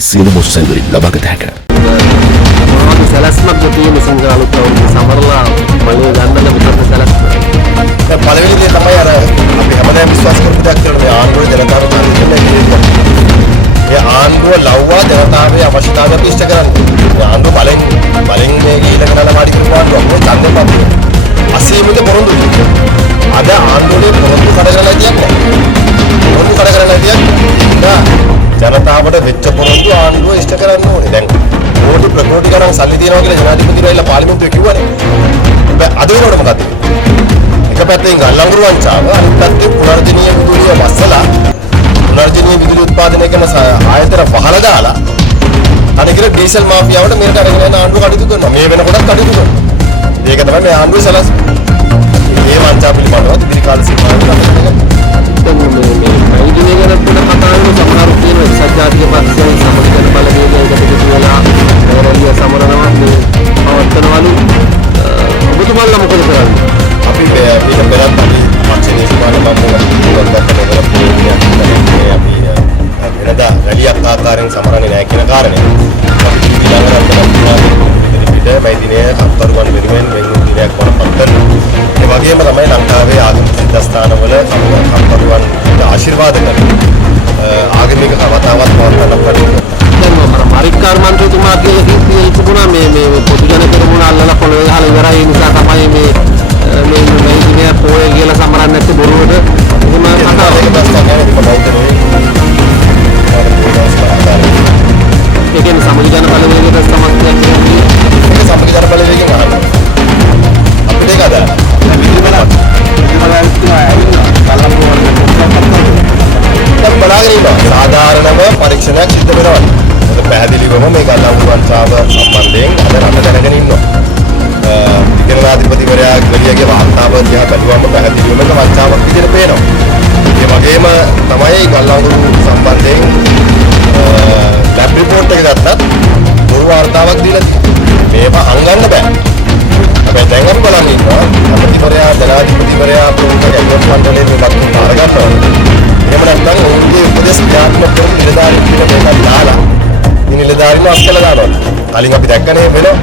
සියලුම උත්සවවලින් ලබාගත හැකියි. මොනවද සැලැස්මක් තියෙන සිංහල අලුත් අවුරුද්ද සමරලා බලය ගන්නද මොකක්ද සැලැස්ම? දැන් පළවෙනි දේ තමයි අර අපි හැමදාම විශ්වාස කරපු දෙයක් කියලා මේ ආණ්ඩුවේ ජනතාවට ඒ ආණ්ඩුව ලව්වා ජනතාවේ අවශ්‍යතාවය අපි ඉෂ්ට කරන්නේ. ඒ ආණ්ඩුව බලෙන් මේ ගිහිල්ලා කරලා මාඩි කරපුවාට ඔක්කොම ඡන්දෙම අපේ අසීමිත පොරොන්දු. අද ආණ්ඩුවේ පොරොන්දු කඩ කරලා තියන්නේ. පොරොන්දු කඩ කරලා තියන්නේ. ජනතාවට වෙච්ච පොරොන්දු ආණ්ඩුව ඉෂ්ට කරන්න ඕනේ. දැන් කෝටි ප්‍රකෝටි ගණන් සල්ලි දිනනවා කියලා ජනාධිපතිවරයා පාර්ලිමේන්තුවේ කිව්වනේ. අද වෙනකොට මොකද? එක පැත්තෙන් ගල්ලංගුරු වංචාව අනිත් පැත්තේ පුනර්ජනීය විදුලිය මස්සලා පුනර්ජනීය විදුලි උත්පාදනය කරන ආයතන වහලා දාලා අනිකර ඩීසල් මාෆියාවට මේකට අරගෙන යන ආණ්ඩුව කටයුතු කරනවා. මේ වෙනකොටත් කටයුතු කරනවා. ඒක තමයි මේ ආණ්ඩුවේ සලස්. මේ වංචා පිළිබඳව ඉදිරි කාල සීමාවෙන් මේ ඉදිරිය ගැන පොඩ කතා කරන සමහරු කියන එක්සත් ජාතික පක්ෂයේ සමගිකන බලවේගයකට එකතු වෙලා රැලිය සමරනවා මේ පවත්වනවලු. ඔබතුමාලා මොකද කරන්නේ? අපි ඊට පෙරත් අපි පක්ෂ දේශපාලන අපි වෙනදා රැලියක් ආකාරයෙන් සමරන්නේ නැහැ කියන කාරණේ. අපි ඊළඟට මේ දිනේ කම්තරුවන් වෙනුවෙන් වෙන දිනයක් වඩපත් කරනවා. ඒ වගේම තමයි ලංකාවේ ආගමික සිද්ධාස්ථානවල කම්තරුවන් ආශිර්වාද කරන ආගමික කතාවත් පවත්වන්න කටයුතු කරනවා. මරික්කාර් මන්ත්‍රීතුමා කියලා තිබුණා මේ පොදු ජන පෙරමුණ අල්ලලා පොළොවේ ගහලා ඉවරයි. ඒ නිසා තමයි මේ දිනේ පොයේ කියලා සමරන්නේ නැති බොරුවට එහෙම කතා ඒක ප්‍රශ්නයක් නෙවෙයි. ඒ කියන්නේ සමගි ජන බලවේගයට සමස්තයක් කියන්නේ ඒක සමගි ජන බලවේගයෙන් අහන්න. අපිට ඒක අදාළ. සාධාරණව පරීක්ෂණයක් සිදු වෙනවා. ඒක පැහැදිලිවම මේ ගල්ලංගුරු වංචාව සම්බන්ධයෙන් අද රට දැනගෙන ඉන්නවා. වික්‍රමාධිපතිවරයා ගලියගේ වාර්තාව දිහා බැලුවම පැහැදිලිවම ඒක වංචාවක් විදිහට පේනවා. ඒ වගේම තමයි ගල්ලංගුරු සම්බන්ධයෙන් ලැබ් රිපෝට් එක ගත්තත් දුර වාර්තාවක් දීලා තියෙනවා. මේවා අංගන්න බෑ. හැබැයි දැන් අපි බලන් ඉන්නවා අධිපතිවරයා ජනාධිපතිවරයා ප්‍රමුඛ ඇග්‍රොත් මණ්ඩලයේ මේ වක්තු බාර ගන්නවා. එහෙම නැත්නම් ඔවුන්ගේ උපදෙස් ක්‍රියාත්මක කරන නිලධාරීන් පිට මේකත් දාලා මේ නිලධාරීන් වස් කළා දානවා. කලින් අපි දැක්කනේ වෙනවා.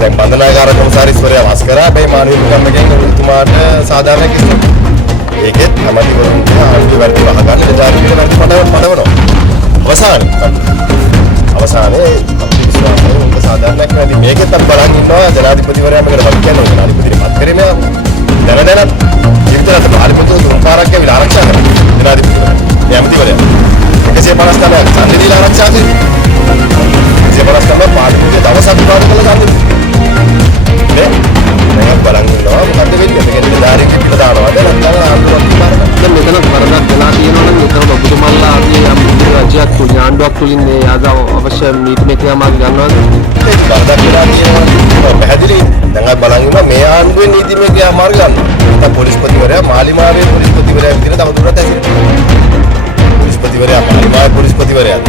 දැන් බන්ධනාගාර කොමසාරිස්වරයා වස් කරා. මේ මානවික කර්මකෙන් උතුමාට සාධාරණ කිසිම ඒකෙත් අමාත්‍යවරුන්ගේ ආණ්ඩුව වැඩි වහගන්න නිලධාරීන් පිට වැඩි පටවනවා. අවසානයේ අපි විශ්වාසය උන්ට සාධාරණයක් නැති මේකෙත් අපි බලන් ඉන්නවා ජනාධිපතිවරයා මේකට වත් කරනවා. ජනාධිපතිට පත් කරේ මෙයා දැන ජීවිතයට පාරිපුත්තු තුන්පාරක් ඇවිල්ලා ආරක්ෂා කරනවා. ජනාධිපතිවරයා ඇමතිවරයා 159ක් ඡන්දෙ දීලා ආරක්ෂා කරනවා. 159 පාරිපුත්තු දවසක් පාර කළා ඡන්දෙ. දැන් බලන් ඉන්නවා මොකද වෙන්නේ? මේක නිලධාරීන් පිට දානවාද නැත්නම් ආණ්ඩුවක් පාරකට. දැන් මෙතන වරදක් වෙලා තියෙනවා නම් මෙතන ඔබතුමාලා අපි රාජ්‍යයක් තුලින් ආණ්ඩුවක් තුලින් මේ ආද අවශ්‍ය නීති ක්‍රියාමාර්ග ගන්නවාද? ඒක වරදක් වෙලා තියෙනවා පැහැදිලි. දැන් අපි බලන් ඉන්නවා මේ ආණ්ඩුවේ නීති ක්‍රියාමාර්ග ගන්නවා. නැත්නම් පොලිස්පතිවරයා මාලිමාවේ පොලිස්පතිවරයා විදිහට තවදුරටත් ඇසිරෙනවා. පොලිස්පතිවරයා මාලිමාවේ පොලිස්පතිවරයා.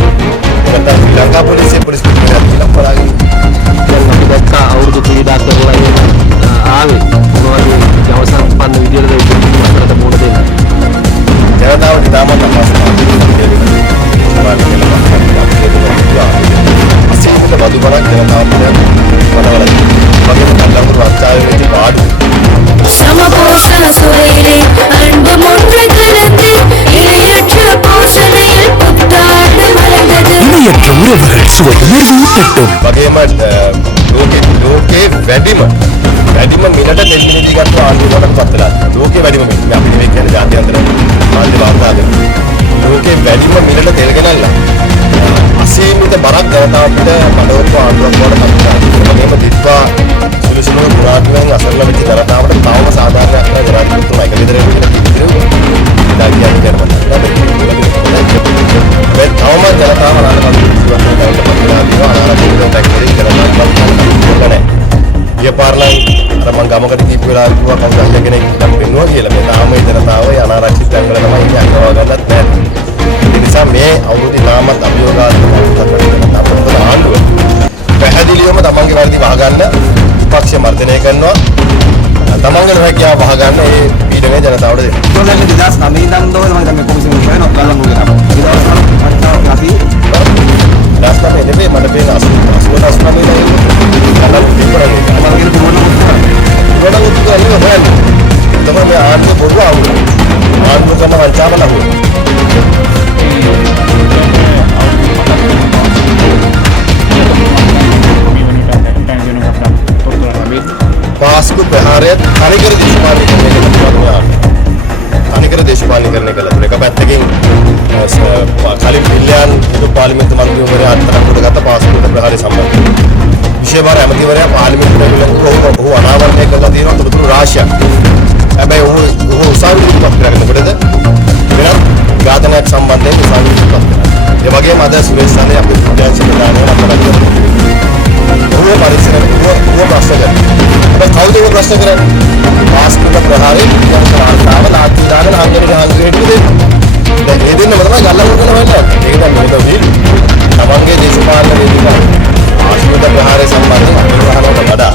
නැත්නම් ශ්‍රී ලංකා පොලිසියේ පොලිස්පතිවරයා කියලා පොරාගෙන. දැන් අපි දැක්කා අවුරුදු ක්‍රීඩා කරලා ආවේ මොනවද ජව සම්පන්න විදියට දෙවියන්ට මුණ දෙන්නේ. ජනතාවට තාමත් අසීමිත බදු බරක් ජනතාවට වඩවල වගේම ගල්ලංගුරු වංචාවේ වෙච්ච පාඩු சமபோசன சுவையிலே அன்பும் ஒன்று கலந்து இணையற்ற போசனையில் புத்தாண்டு மலர்ந்தது. இணையற்ற உறவுகள் சுவை உணர்வூட்டட்டும். වගේම ලෝකේ වැඩිම මිලට තෙල් මිලදී ගන්න ආණ්ඩුවකට පත් වෙලා ලෝකේ වැඩිම මිල අපි නෙවෙයි කියන්නේ ජාත්‍යන්තර මාධ්‍ය වාර්තාවෙන් ලෝකේ වැඩිම මිලට තෙල් ගෙනල්ලා අසීමිත බරක් ජනතාවට බඩවපු ආණ්ඩුවක් වඩ පත් වෙනවා. වගේම දිත්වා සුළුසුළු පුරාටුවෙන් අසරණ වෙච්ච ජනතාවට තවම සාධාරණයක් නැහැ. ජනාධිපතිතුමා එක විතරේ කියලා කිව්වා. ඉතින් කියන්නේ මේ තවම ජනතාව අනාගත ජීවිතයක් ගන්න පස්සේ අනාගත ජීවිතයක් කරලා ගිය පාරලයි අර මං ගමකට දීපු වෙලාව කිව්වා කවුද අයියා කෙනෙක් නම් වෙන්නවා කියලා. මේ තාම ඒ ජනතාව අනාරක්ෂිත තැන්වල තමයි ඉන්නේ අංගව ගන්නත් නැහැ. ඒ නිසා මේ අවුරුදු තාමත් අභියෝගාත්මක අපේ ආණ්ඩුව පැහැදිලිවම තමන්ගේ වැරදි වහගන්න විපක්ෂ මර්ධනය කරනවා. තමන්ගේ හැකියාව වහගන්න ඒ පීඩනය ජනතාවට දෙනවා. ඒකෝලෙන් 2009 ඉඳන් තමයි මේ කොමිසම හොයනවා ගලන් උගෙන. 2009 අපි ප්‍රහාරය තනිකර දේශපාලනීකරණය කළා. තනිකර දේශපාලනීකරණය කළා. ඒක පැත්තකින් කලින් මිලියන් හිටපු පාර්ලිමේන්තු මන්ත්‍රීවරයා අත්අඩංගුවට ගත්ත පාස්පෝර්ට ප්‍රහාරය සම්බන්ධයෙන් විශේෂ ඇමතිවරයා පාර්ලිමේන්තුවට ඇවිල්ලා ඔහු අනාවරණය කළා තියෙනවා තොරතුරු රාශියක්. හැබැයි ඔහු උසාවියට පත් කරගෙන මොකටද? වෙනත් ඝාතනයක් සම්බන්ධයෙන් උසාවියට පත් කරා. ඒ වගේම අද සුරේෂ් සඳේ අපේ විද්‍යාංශ ප්‍රධානය අත්අඩංගුවට ඔහු පරීක්ෂණ ප්‍රශ්න කරා. කවුද ඔය ප්‍රශ්න කරන්නේ? පාස්පෝර්ට ප්‍රහාරය කියන කාරණාව ලාංකික දාගෙන හංගරේ හංගරේ දෙන්නේ. දැන් මේ දෙන්නම තමයි ගල්ලන්න කරන වෙන්නේ. ඒක දැන් මොකද වෙන්නේ? තමන්ගේ දේශපාලන වේදිකාව පාස්පෝර්ට ප්‍රහාරය සම්බන්ධයෙන් අනුරාධපුරට වඩා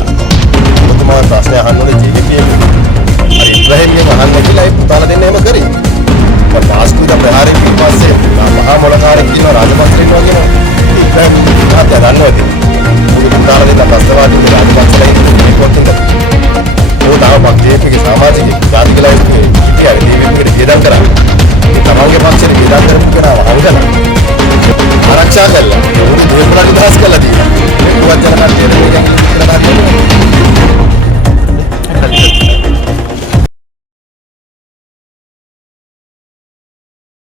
ඔබතුමා ප්‍රශ්න අහන්න ඕනේ JP හරි ඉබ්‍රහීම්ගෙන් අහන්න කියලා ඒ පුතාලා දෙන්න එහෙම කරේ. මම පාස්පෝර්ට ප්‍රහාරය පිටපස්සේ මහා මොළකාරයෙක් කියන රාජපක්ෂ ඉන්නවා කියනවා. ඉබ්‍රහීම් තාත්තා දන්නවද? ඔය පුතාලා දෙන්න ප්‍රස්තාවාදී රාජපක්ෂලා ඉන්නේ කොටින්ද? ਉਹ තාම පක්ෂයේ සමාජික ජාතිකලා ඉතිහාසයේ දීවිපිට වියදම් කරා. තමන්ගේ පක්ෂේ වියදම් කරපු කෙනා අංගන ආරක්ෂා කළා. උන් දෙවියන් නිදහස් කළා දී.